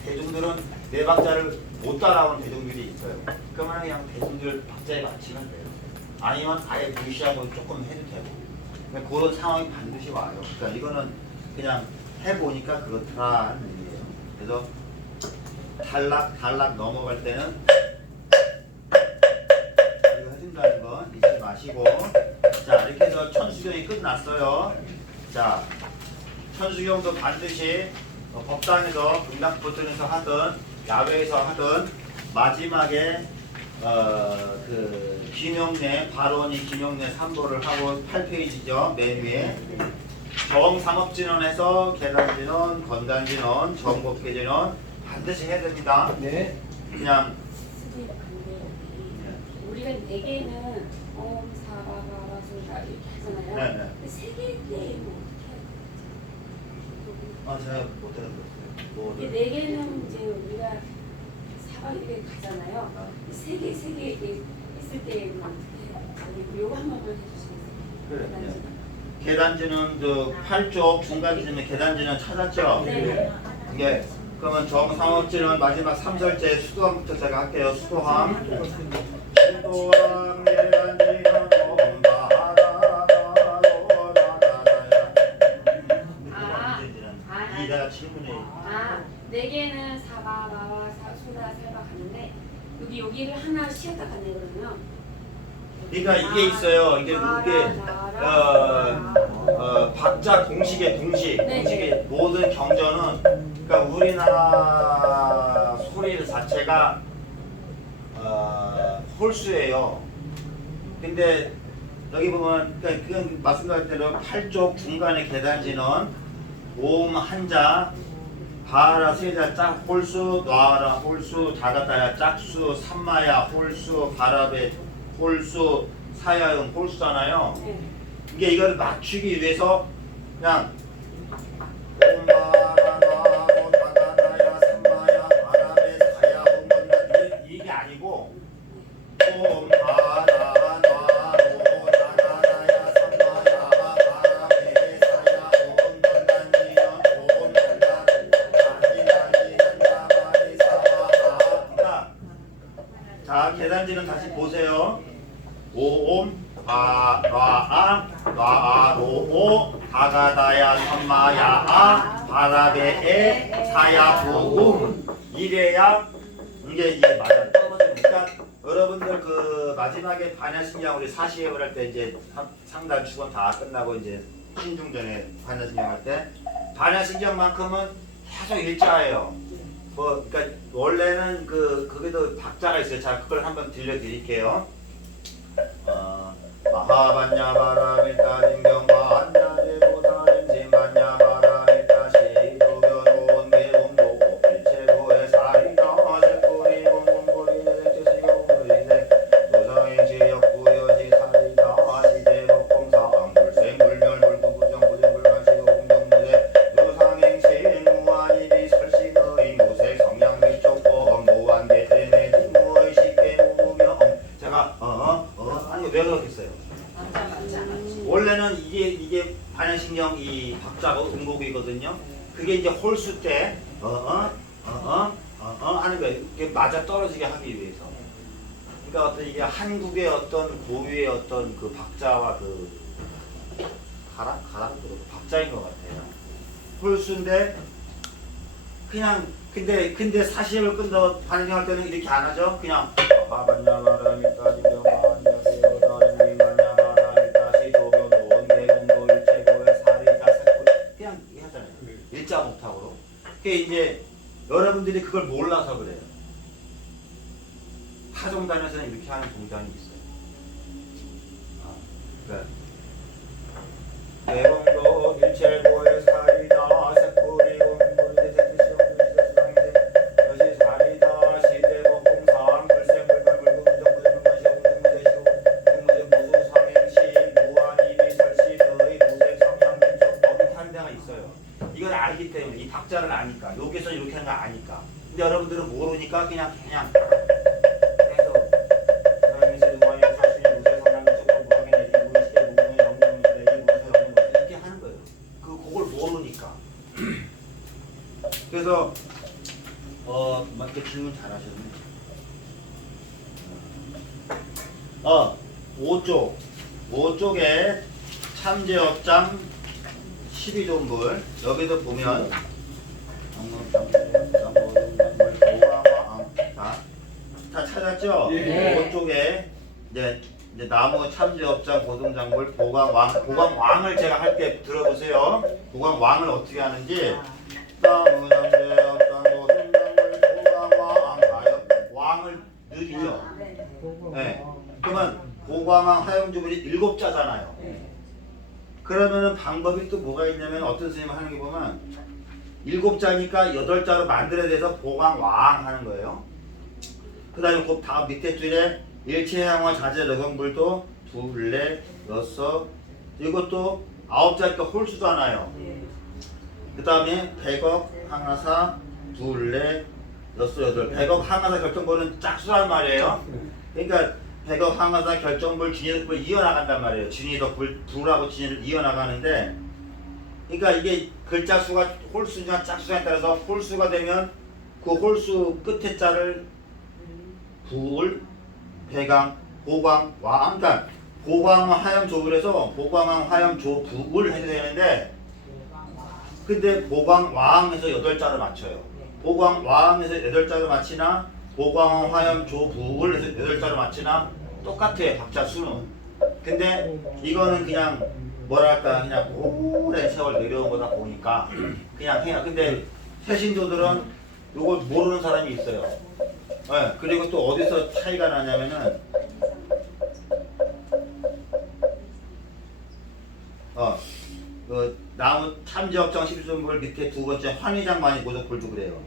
대중들은 내 박자를 못 따라오는 대중들이 있어요. 그러면 그냥 박자에 맞추면 돼요. 아니면 아예 무시하고 조금 해도 되고. 그러니까 그런 상황이 반드시 와요. 그러니까 이거는 그냥 해보니까 그렇더라 하는 얘기예요. 그래서 탈락 넘어갈 때는 이거 해준다는 건 잊지 마시고. 자, 이렇게 해서 천수경이 끝났어요. 자, 천수경도 반드시 법당에서 극락 버튼에서 하든 야외에서 하든 마지막에 그 김용래 발언이 김용래 3보를 하고 8페이지죠. 맨 위에 정상업진원에서 계단진원, 건강진원, 정복계진원 반드시 해야 됩니다. 네. 그냥 스님 근데 우리가 네 개는 옴 사바바바소가 이렇게 하잖아요. 네, 네. 근데 세 개는 어떻게 해요? 잘 못 들었어요. 뭐 이게 네 개는 이제 우리가 사바 이렇게 가잖아요. 세 개 이렇게 했을 때는 어떻게 해요? 아니 요거 한 번만 해주시겠어요? 그래. 계단지는 그 8쪽 중간지는 계단지는 찾았죠? 네. 이게 그러면 정상업지는 마지막 3절째 수도함부터 제가 할게요. 수도함 계단지는 이 내가 질문해. 네 개는 사바바와 소다 살바 가는데 여기를 하나 쉬었다 갔네 그러면. 그러니까 이게 있어요. 이게 박자 공식의 공식, 네. 공식의 모든 경전은 그러니까 우리나라 소리 자체가 홀수예요. 근데 여기 보면 그러니까 그건 말씀드린 대로 8쪽 중간에 계단지는 오음 한자, 바라 세자 짝 홀수, 놔라 홀수, 다가다야 짝수, 삼마야 홀수, 바라베 홀수, 사야은 홀수잖아요. 네. 이게 이걸 맞추기 위해서 그냥 옴바라 나로 다가다야 삼마야 바라베 사야 홈건다 이게 아니고 옴바라 나로 다가다야 삼마야 바라베 사야 홈건다니요 옴한다 다지다지 한다바리 사바하. 자, 계단지는 다시 보세요. 오옴 라아로오 다가다야 삼마야아 바라베에 사야오움 이래야 이게 맞아요. 그러니까 여러분들 그 마지막에 반야신경 우리 사시회를 할 때 이제 상담 축원 다 끝나고 이제 신중전에 반야신경 할 때 반야신경만큼은 계속 일자예요. 뭐 그러니까 원래는 그게도 박자가 있어요. 자, 그걸 한번 들려드릴게요. 마하반야바라밀타 진경마 안야제보다는 진반야바라밀타 시도견온 개운도 일체고의 사리다 세포리 공공고리 대체시공고리세 도성행시 역부여시 사리다 시대복공사왕 불생불멸 불구부정부정불만시 공정무대 도상행시 무한이비 설시의 무색 성향미촉보험 무한대대내 진무의 식대 무구명 제가 아니 왜 그러겠어요? 원래는 이게 반야신경 이 박자가 음곡이거든요. 그게 이제 홀수 때 하는 거예요. 이게 맞아 떨어지게 하기 위해서. 그러니까 어떤 이게 한국의 어떤 고유의 어떤 그 박자와 그 박자인 것 같아요. 홀수인데 그냥 근데 사실을 끝나 반영할 때는 이렇게 안 하죠. 그냥 바반야바라미까 그냥 하잖아요. 일자 목탁으로. 그게 이제 여러분들이 그걸 몰라서 그래요. 타종단에서는 이렇게 하는 동작이 있어요. 대봉도 일체고의 사리다 세포리 공물이 대체시험 수상인데 여시 사리다 시대봉 공상 불생불발 불구부정부정부정시 공정무대시오 공무대 무수상행시 무한이비 설시의 무색 성향 민족 범한 데가 있어요. 이걸 알기 때문에 이 박자를 아니까 여기서 이렇게 하는 거 아니까. 근데 여러분들은 모르니까 그냥 그래서 맞게 질문 잘하셨네. 5쪽에 참제업장 12존불 여기도 보면 다 찾았죠? 예. 5쪽에 이제 나무 참제업장 고등장불 보광왕을 제가 할 때 들어보세요. 보광왕을 어떻게 하는지 나무 참제업장 고등장불 보광왕 왕을 느리죠. 네. 그러면 보광왕 하영주불이 7자잖아요. 그러면은 방법이 또 뭐가 있냐면 어떤 선생님이 하는 게 보면 7자니까 8자로 만들어야 돼서 보광왕 하는 거예요. 그 다음에 그 다음 밑에 줄에 일체향화 자재 너경불도 2, 4, 6 이것도 9자니까 홀수잖아요. 그 다음에 100억 항하사 2, 4, 6, 8 100억 항하사 결정불은 짝수란 말이에요. 그러니까 100억 항하사 결정불 진위덕불 이어나간단 말이에요. 진위덕불 불하고 진위를 이어나가는데 그러니까 이게 글자 수가 홀수냐 짝수냐에 따라서 홀수가 되면 그 홀수 끝에 자를 불, 배강, 보광, 왕 그러니까 보광 하염 조불에서 보광 하염 조북을 해야 되는데 근데 보광 왕에서 8자를 맞춰요. 보광 왕에서 8자를 맞히나 보광 화염 조북을 해서 8자를 맞히나 똑같아요. 박자 수는. 근데 이거는 그냥 뭐랄까 그냥 오랜 세월 내려온 거다 보니까 그냥 해요. 근데 새신도들은 이걸 모르는 사람이 있어요. 네, 그리고 또 어디서 차이가 나냐면은 그 나무 참지업장 12존불 밑에 두 번째 환희장 많이 고속불도 그래요.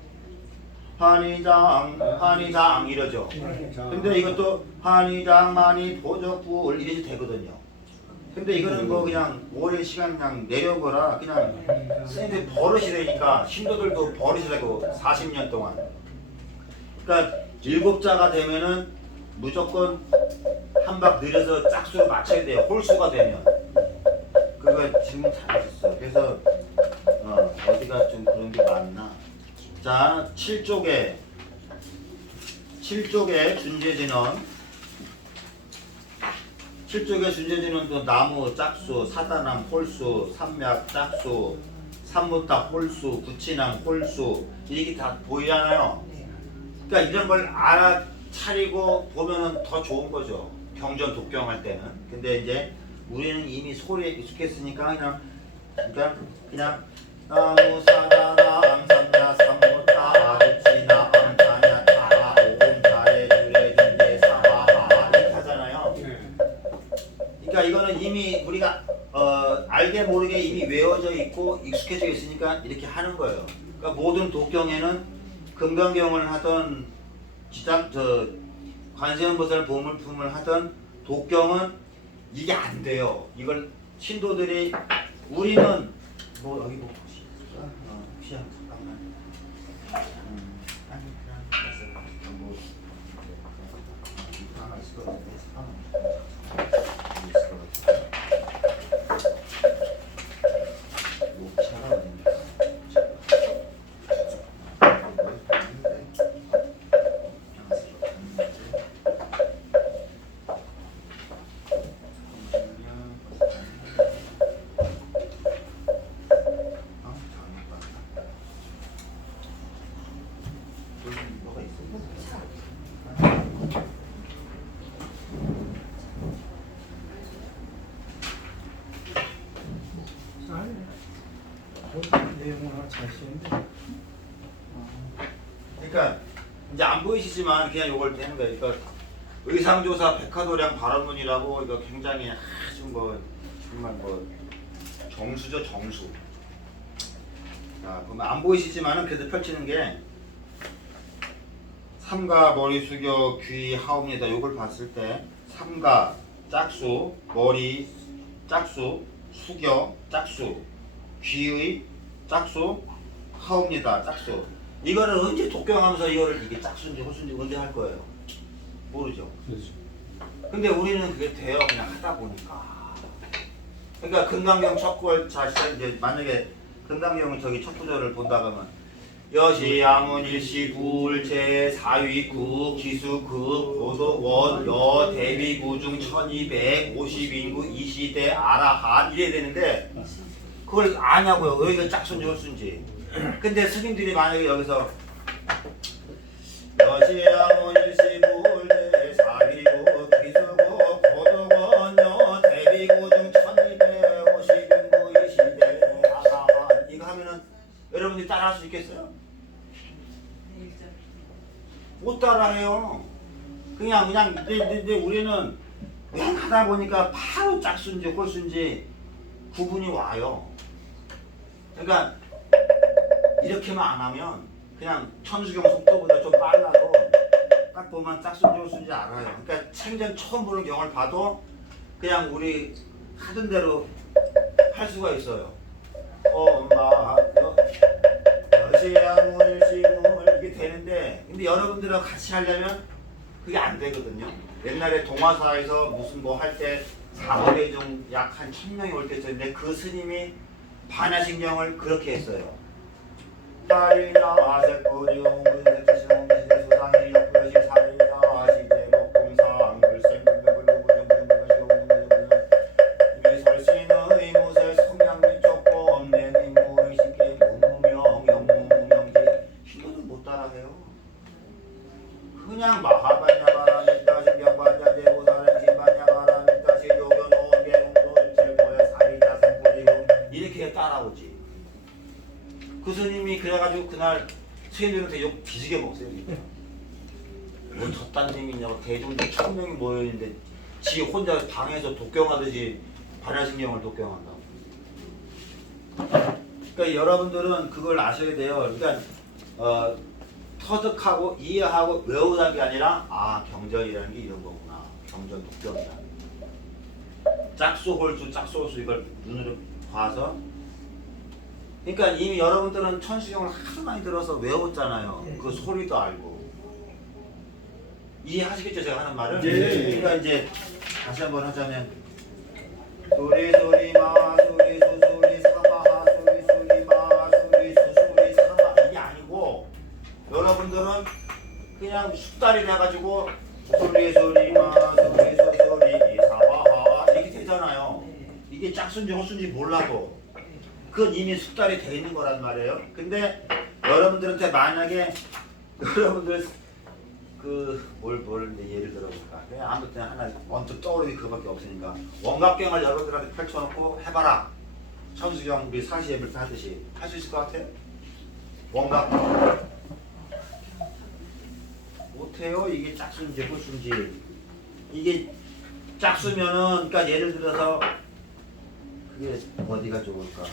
환희장 이러죠. 근데 이것도 환희장 많이 보적불 이래도 되거든요. 근데 이거는 뭐 그냥 오랜 시간 그냥 내려온 거라 그냥 선생님들 버릇이 되니까 신도들도 버릇이 되고 40년 동안. 그러니까 7자가 되면은 무조건 한 박 느려서 짝수로 맞춰야 돼요. 홀수가 되면. 그거 질문 잘하셨어요. 그래서 어디가 좀 그런 게 많나. 자, 7쪽에 준재진원 7쪽에 준재진원도 나무 짝수, 사단함 홀수, 산맥 짝수, 산무딱 홀수, 구치남 홀수 이게 다 보이잖아요. 그러니까 이런 걸 알아차리고 보면은 더 좋은 거죠. 경전 독경할 때는. 근데 이제 우리는 이미 소리에 익숙했으니까 그냥 나무 사다나 암산나 삼무따 구치나 암사냐 타하 오금 자레 주레 준대 사바하 이렇게 하잖아요. 그러니까 이거는 이미 우리가 알게 모르게 이미 외워져 있고 익숙해져 있으니까 이렇게 하는 거예요. 그러니까 모든 독경에는 금강경을 하던 관세음보살 보물품을 하던 독경은 이게 안 돼요. 이걸 신도들이 우리는 뭐 여기 뭐 시작 잠깐만. 내용을 하나 잘 쓰는데. 그러니까 이제 안 보이시지만 그냥 이걸 되는 거예요. 그러니까 의상조사 백화도량 발언문이라고 이거 굉장히 아주 뭐 정말 뭐 정수죠 정수. 자 그러면 안 보이시지만은 그래도 펼치는 게 삼가 머리 숙여 귀 하옵니다. 이걸 봤을 때 삼가 짝수 머리 짝수 숙여 짝수 귀의 짝수 하옵니다. 짝수 이거는 언제 독경하면서 이거를 이게 짝수인지 홀수인지 언제 할 거예요? 모르죠. 그렇죠. 근데 우리는 그게 돼요. 그냥 하다 보니까. 그러니까 금강경 첫 구절 자시장 이제 만약에 금강경을 저기 첫 구절을 본다 그러면 여시야문 일시불체 사위구 기수구 고도원 여 대비구중 1250인구 이시대 아라한 이래야 되는데 그걸 아냐고요. 여기가 짝순지 홀순지. 근데 스님들이 만약에 여기서 여시야문 일시불체 사위구 기수구 고도원 여 대비구중 1250인구 이시대 아라한 이거 하면은 여러분들이 따라할 수 있겠어요? 못 따라해요. 그냥 근데 우리는 그냥 하다 보니까 바로 짝순지 홀순지 구분이 와요. 그러니까 이렇게만 안 하면 그냥 천수경 속도보다 좀 빨라도 딱 보면 짝순지 홀순지 알아요. 그러니까 생전 처음 보는 경을 봐도 그냥 우리 하던 대로 할 수가 있어요. 엄마 여시야문 일시불 이게 되는데 근데 여러분들하고 같이 하려면 그게 안 되거든요. 옛날에 동화사에서 무슨 뭐 할 때 사업에 좀 약 한 1000명이 올 때 있었는데 그 스님이 반야신경을 그렇게 했어요. 딸이나 아세꾸리 옹근세 기시옹시대 수상이 역부여시 사리나 시대 목공상 글쎄 미설신의 무쇠 성향미 쫓고 없네 임무의식계 무무명 영무무명지 이거는 못 따라해요. 그냥 마하반야바라미타 신경반야 대보사는 신반야바라미타 시조견 오개공도 일체고의 사리자 생구리용 이렇게 따라오지. 그 스님이 그래가지고 그날 스님들한테 욕 뒤지게 먹었어요. 뭐 저딴 놈이냐고 대중들 1000명이 모여있는데 지 혼자 방에서 독경하듯이 반야신경을 독경한다고. 그러니까 여러분들은 그걸 아셔야 돼요. 그러니까 터득하고 이해하고 외우는 게 아니라 아 경전이라는 게 이런 거구나. 경전 독경이다. 짝수홀수 짝수홀수 이걸 눈으로 봐서 그러니까 이미 여러분들은 천수경을 하도 많이 들어서 외웠잖아요. 그 소리도 알고 이해하시겠죠 제가 하는 말을? 그러니까 이제 다시 한번 하자면 소리 소리 마 소리 수소리 사마 소리 소리 마 소리 수소리 사마 이게 아니고 여러분들은 그냥 숙달이 돼가지고 소리 소리 마 소리 수소리 사마 이렇게 되잖아요. 이게 짝순지 홀순지 몰라도 그건 이미 숙달이 돼 있는 거란 말이에요. 근데 여러분들한테 만약에 여러분들 뭘 예를 들어볼까? 그냥 아무튼 하나 언뜻 떠오르는 그거밖에 없으니까 원각경을 여러분들한테 펼쳐놓고 해봐라. 천수경 우리 사시예불 하듯이 할 수 있을 것 같아요? 원각경 못해요. 이게 짝수인지 홀수인지 이게 짝수면은 그러니까 예를 들어서 그게 어디가 좋을까?